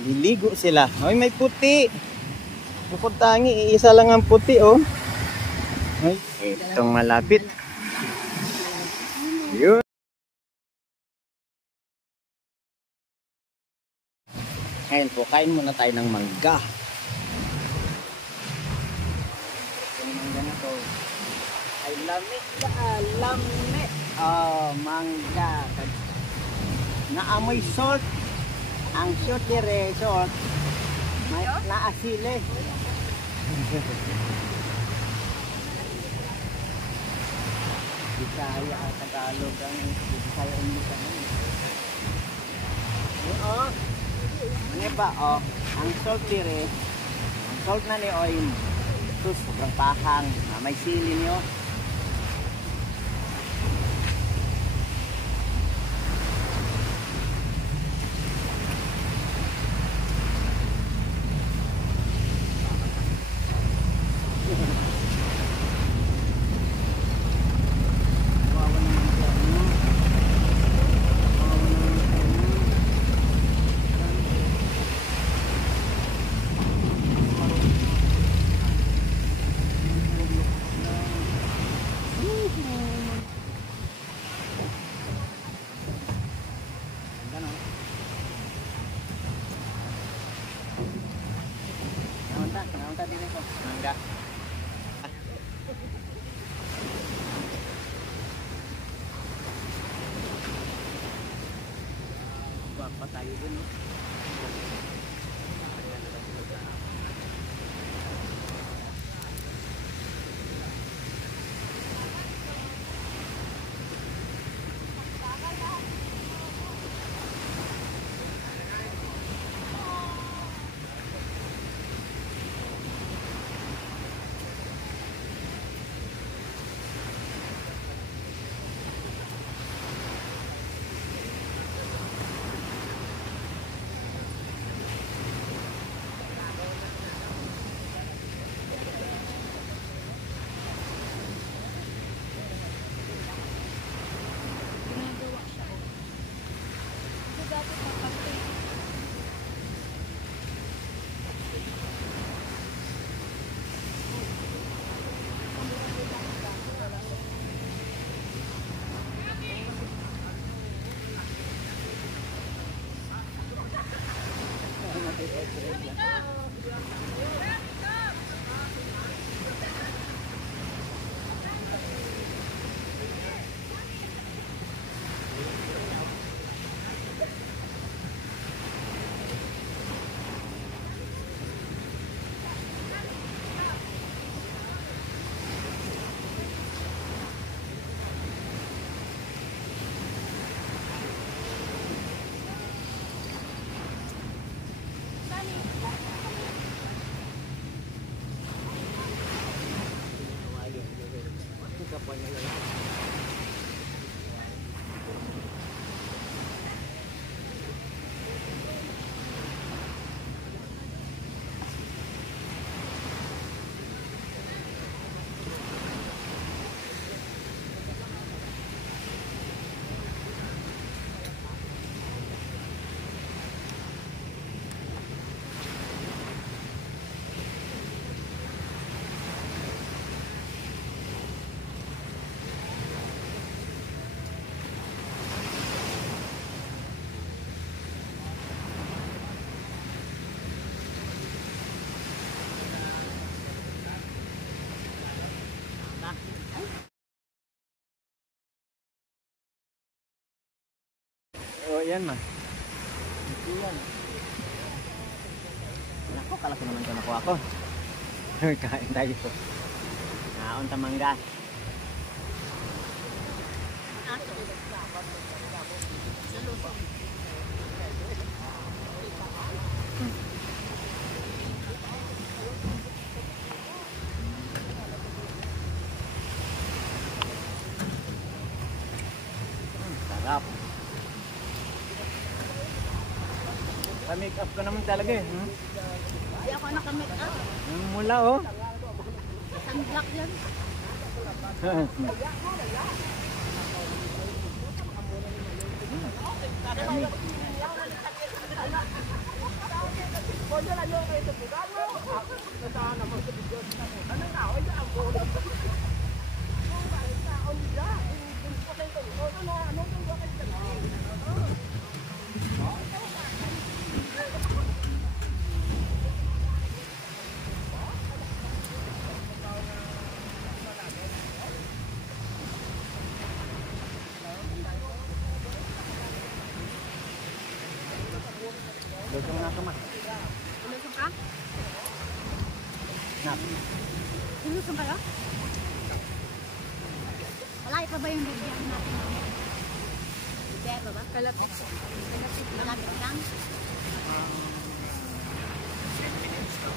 Naliligo sila. Ay, may puti. Bukod tangi, iisa lang ang puti, oh. Ay, itong malapit. Yun. Ngayon po, kain muna tayo ng mangga. Yung mangga na to ay lamig ka, lamig. Oh, mangga. Naamoy salt. Ang short dire, short. May naasile. Bisaya at Tagalog ang Bisaya ulit naman. Oh. Ano ba? Oh, ang salt dire. Ang salt na ni oil. Ito sobrang pahang. May sili niyo. Naunta din ito. Mangga. Pa tayo dun, no? Oh, yan man. Yan. Nako, kalaki naman ito nakuha ko. Kain tayo po. Naon ta mangga. Sarap. Pa-make up ka naman talaga eh. Hindi ako naka-make up. Mula oh. Sunblock yan. Lusong na ka ma. Ilusong ka? Nap. Ilusong kayo? Malay pa ba yung bibigyan natin? Bibigyan pa ba? Kalapit. Malapit lang? 10 minutes to.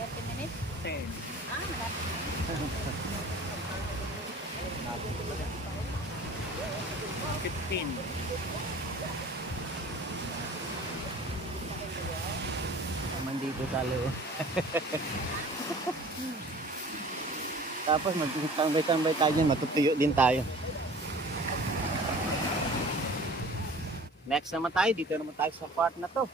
30 minutes? 10. Ah, malapit lang. Nap. 15. Mandito talo. Tapos magtambay-tambay tayo, matutuyo din tayo. Next naman tayo, dito naman tayo sa part na to.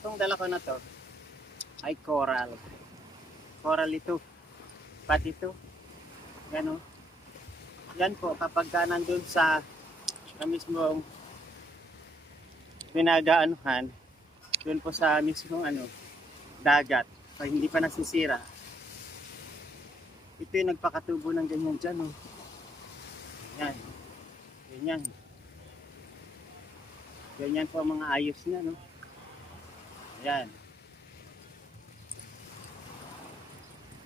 Itong dala ko na to ay coral. Coral ito. Pat ito. Yan o. Yan po kapag ka nandun sa mismong pinagaanuhan, dun po sa mismong dagat, pag hindi pa nasisira. Ito yung nagpakatubo ng ganyan dyan. Oh. Yan. Ganyan. Ganyan po ang mga ayos niya. No? Ayan.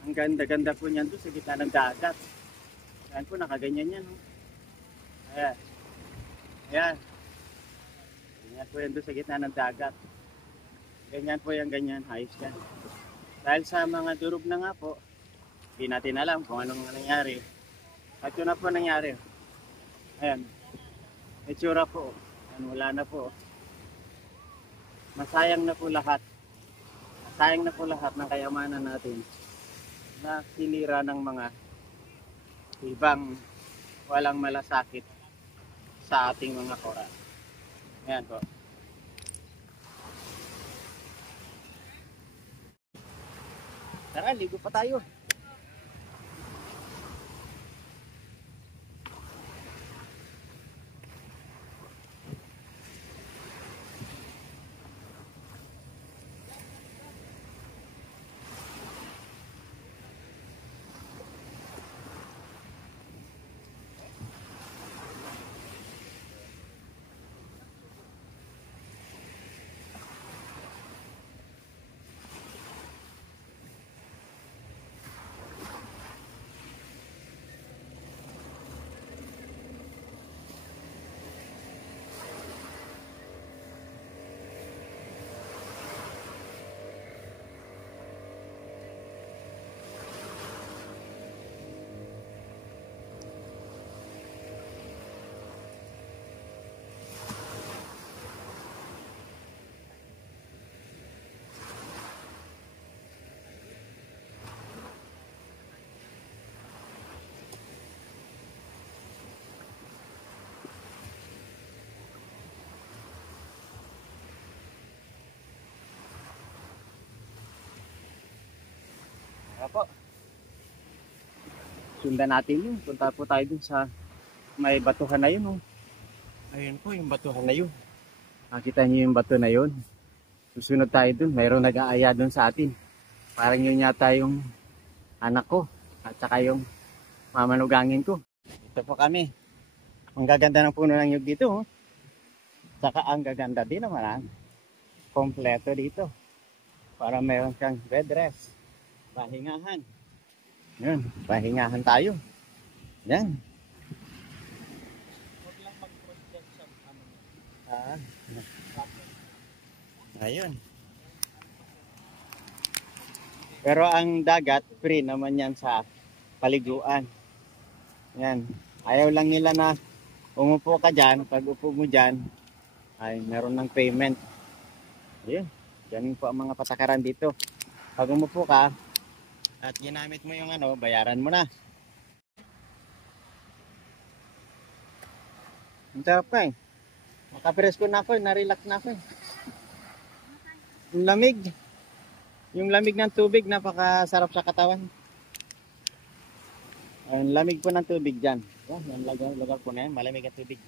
Ang ganda-ganda po niyan doon sa gitna ng dagat. Ayan po, nakaganyan yan. Oh. Ayan. Ayan. Ganyan po yan doon sa gitna ng dagat. Ganyan po yung ganyan. Ayos yan. Dahil sa mga durog na nga po, hindi natin alam kung anong nangyari. At yun na po nangyari. Ayan. Itsura po. Ayan, wala na po. Masayang na po lahat. sayang na po lahat ng kayamanan natin na sinira ng mga ibang walang malasakit sa ating mga koral. Ayan po. Tara, ligo pa tayo. Tara po. Sundan natin yun. Punta po tayo dun sa may batuhan na yun. Oh. Ayun po yung batuhan na yun. Nakita niyo yung bato na yun. Susunod tayo dun. Mayroong nag-aaya dun sa atin. Parang yun yata yung anak ko. At saka yung mamanugangin ko. Ito po kami. Ang gaganda ng puno ng nyug dito. Oh. Saka ang gaganda din naman. Kompleto dito. Para mayroon kang bed rest. Pahingahan. Yan, pahingahan tayo. Yan. Ah. Ayun. Pero ang dagat, free naman yan sa paliguan. Yan. Ayaw lang nila na umupo ka dyan. Pag upo mo dyan, ay meron ng payment. Ayun. Yan po ang mga patakaran dito. Pag umupo ka, at ginamit mo yung ano, bayaran mo na. Ang sarap ka eh. Makapresko na ako eh, na-relax na ako eh. Yung lamig. Yung lamig ng tubig, napakasarap sa katawan. Ang lamig po ng tubig dyan. Yan, lugar po na yan, malamig ang tubig.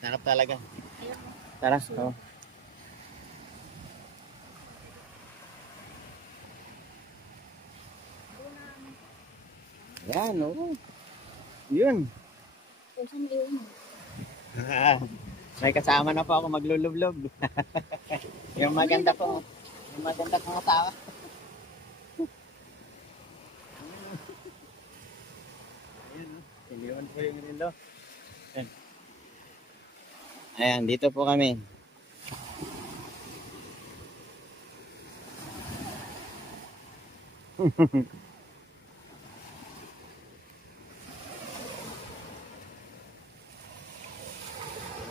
Sarap talaga. Tara, oh. Yan, oo. Yun. May kasama na po ako maglulublob. Yung maganda po. Yung maganda kong asawa. Ayan, iniwan po yung relo. Ayan. Ayan, dito po kami.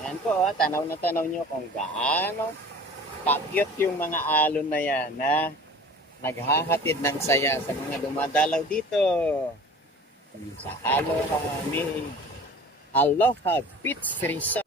Ayan po, tanaw na tanaw nyo kung gaano ka-cute yung mga alon na yan na naghahatid ng saya sa mga dumadalaw dito sa Aloha Beach Resort.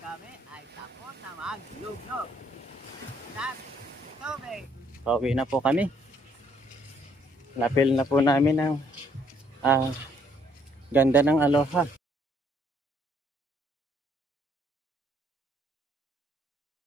Kami ay tapos na maglugnog. Pauwi na po kami. Lapil na po namin ang Ganda ng Aloha.